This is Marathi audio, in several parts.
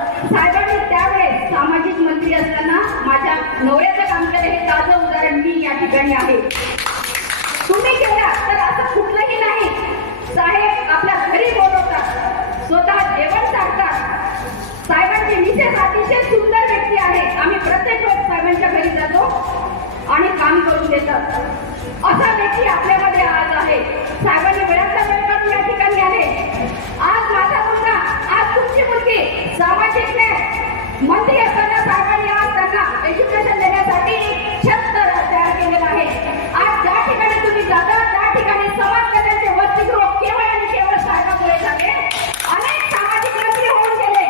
साहेबांनी त्यावेळेस सामाजिक मंत्री असताना माझ्या नवऱ्याचं काम केलं हे ताजं उदाहरण मी या ठिकाणी आहे. तुम्ही केला तर असं कुठलंही नाही. साहेब आपल्या घरी बोलवतात, स्वतः जेवण सांगतात. साहेबांची मिसेस अतिशय सुंदर व्यक्ती आहे. आम्ही प्रत्येक वेळेस साहेबांच्या घरी जातो आणि काम करून देतात. असा व्यक्ती आपल्यामध्ये आज आहे. साहेबांनी वेळाच्या वेळात या ठिकाणी आले. आज माझा मुलगा, आज तुमची मुलगी सामाजिक न्याय मंत्री असताना साहेबांनी आज त्यांना एज्युकेशन देण्यासाठी छत तयार केलेलं आहे. आज ज्या ठिकाणी तुम्ही जाता त्या ठिकाणी समाज कल्याणचे वसतिगृह केवळ आणि केवळ साहेबांमुळे झाले. अनेक सामाजिक मंत्री होऊन गेले,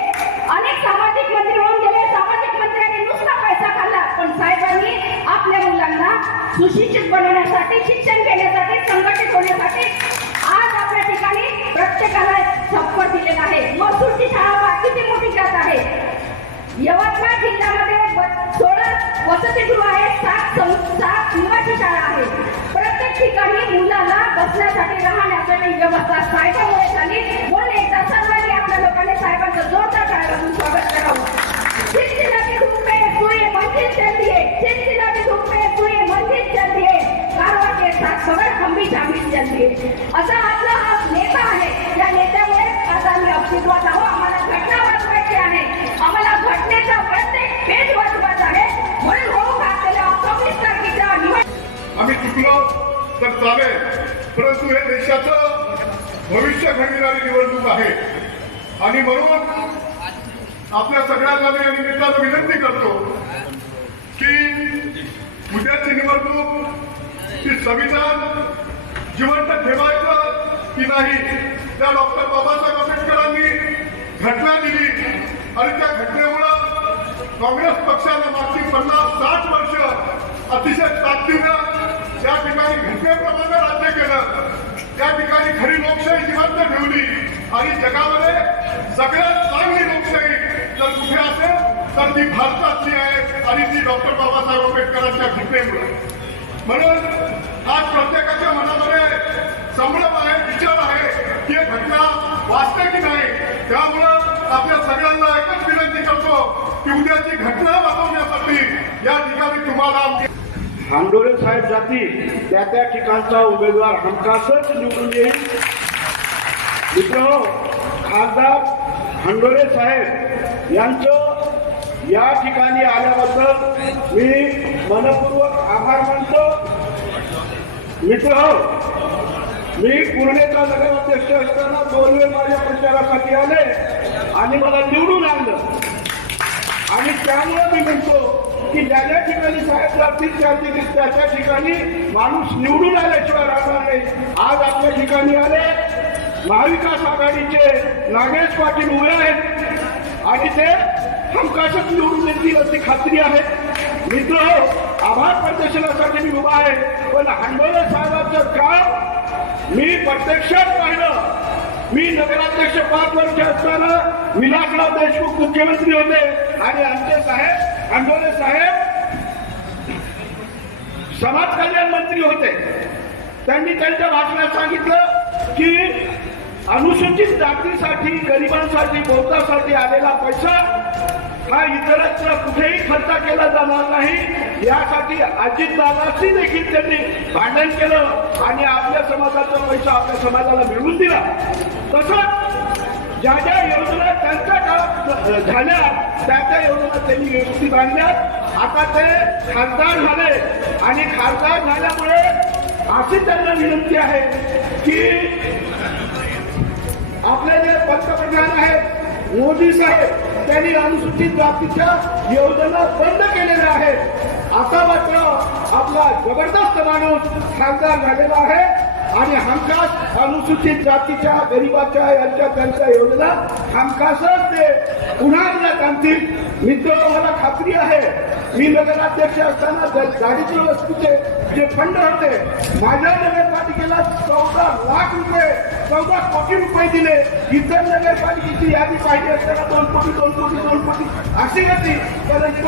अनेक सामाजिक मंत्री होऊन गेले. सामाजिक मंत्र्यांनी नुसता पैसा खाल्ला, पण साहेबांनी आपल्या मुलांना सुशिक्षित बनवण्यासाठी, शिक्षण घेण्यासाठी, संघटित होण्यासाठी आज आपल्या ठिकाणी प्रत्येकाला छप्पर दिलेला आहे. मसूरची शाळा किती मोठी जात आहे. यवतमाळ जिल्ह्यामध्ये 16 वसतिगृह आहे, 7 निवासी शाळा आहे. प्रत्येक ठिकाणी मुलाला बसण्यासाठी, राहण्यासाठी व्यवस्था साहेबांमुळे झाली. म्हणून एकदा सर्वांनी आपल्या लोकांनी साहेबांचं जोरदार टाळ्यांनी स्वागत करावं. सिलसिला की धूप में सूर्य मंजिल चलती है, सिलसिला की धूप में सूर्य मंजिल चलती है, कारवा के साथ खबर हम भी शामिल चलती है. असा आपला हा नेता आहे. या नेत्यामुळे आज आम्ही अस्तित्वात आहोत. आम्हाला घटना वाचवायची आहे. आम्हाला घटनेचा प्रत्येक पेज वाचवायचा आहे. म्हणून होऊ घातलेल्या 24 तारखेच्या आम्ही चुकलो तर चालेल, परंतु हे देशाचं भविष्य घडविणारी निवडणूक आहे आणि म्हणून आपल्या सगळ्यांना मी या निमित्तानं विनंती करतो की उद्याची निवडणूक ही संविधान जिवंत ठेवायचं की नाही, त्या डॉक्टर बाबासाहेब आंबेडकरांनी घटना दिली आणि त्या घटनेमुळं काँग्रेस पक्षानं मागची 50-60 वर्ष अतिशय ताकदीनं त्या ठिकाणी घटनेप्रमाणे राज्य केलं. त्या ठिकाणी खरी लोकशाही जिवंत ठेवली आणि जगामध्ये सगळ्यात चांगली लोकशाही जर कुठे असेल तर ती भारतातली आहे आणि ती डॉक्टर बाबासाहेब आंबेडकरांच्या घटनेमुळे. म्हणून आज प्रत्येकाच्या मनामध्ये संभ्रम आहे, विचार आहे की ही घटना वाचते की नाही. त्यामुळं आपल्या सगळ्यांना एकच विनंती करतो की उद्याची घटना वाचवण्यासाठी या ठिकाणी तुम्हाला हांडोरे साहेब जातील त्या त्या ठिकाणचा उमेदवार हमखासच निवडून येईल. मित्रांनो, खासदार हांडोरे साहेब यांचं या ठिकाणी आल्याबद्दल मी मनपूर्वक आभार मानतो. मित्रांनो, मी पुरणेचा नगराध्यक्ष असताना 2 वेळ माझ्या प्रचारासाठी आले आणि मला निवडून आणलं आणि त्यामुळे मी म्हणतो की ज्या ज्या ठिकाणी साहेब जातील त्या ठिकाणी माणूस निवडून आल्याशिवाय राहणार नाही. आज आपल्या ठिकाणी आले महाविकास आघाडीचे नागेश पाटील उभे आहेत आणि ते हमखासच निवडून येतील अशी खात्री आहे. मित्र, आभार प्रदर्शनासाठी मी उभा आहे, पण हांडोरे साहेबांचं काम मी प्रत्यक्षात पाहिलं. मी नगराध्यक्ष 5 वर्ष असताना विलासराव देशमुख मुख्यमंत्री होते आणि आमचे साहेब हांडोरे साहेब समाज कल्याण मंत्री होते. त्यांनी त्यांच्या भाषणात सांगितलं की अनुसूचित जातीसाठी, गरिबांसाठी, बौद्धासाठी आलेला पैसा हा इतरत्र कुठेही खर्च केला जाणार नाही, यासाठी अजितदादांशी देखील त्यांनी भांडण केलं आणि आपल्या समाजाचा पैसा आपल्या समाजाला मिळवून दिला. तसंच ज्या ज्या योजना त्यांच्या काळात झाल्या त्या त्या योजना त्यांनी व्यवस्थित आणल्या. आता ते खासदार झाले आणि खासदार झाल्यामुळे अशी त्यांना विनंती आहे की आपले जे पंतप्रधान आहेत मोदी साहेब, त्यांनी अनुसूचित जातीच्या योजना बंद केलेल्या आहेत. आता मात्र आपला जबरदस्त माणूस खासदार झालेला आहे आणि हमखास अनुसूचित जातीच्या, गरिबाच्या यांच्या त्यांच्या योजना हमखासच ते पुन्हा आणण्यात आणतील. मित्र, मला खात्री आहे, मी नगराध्यक्ष असताना दारिद्र्य वस्तीचे जे फंड होते माझ्या नगरपालिकेला 14 लाख रुपये, 14 कोटी रुपये दिले. इतर नगरपालिकेची यादी पाहिजे असताना 2 कोटी अशी होती. परंतु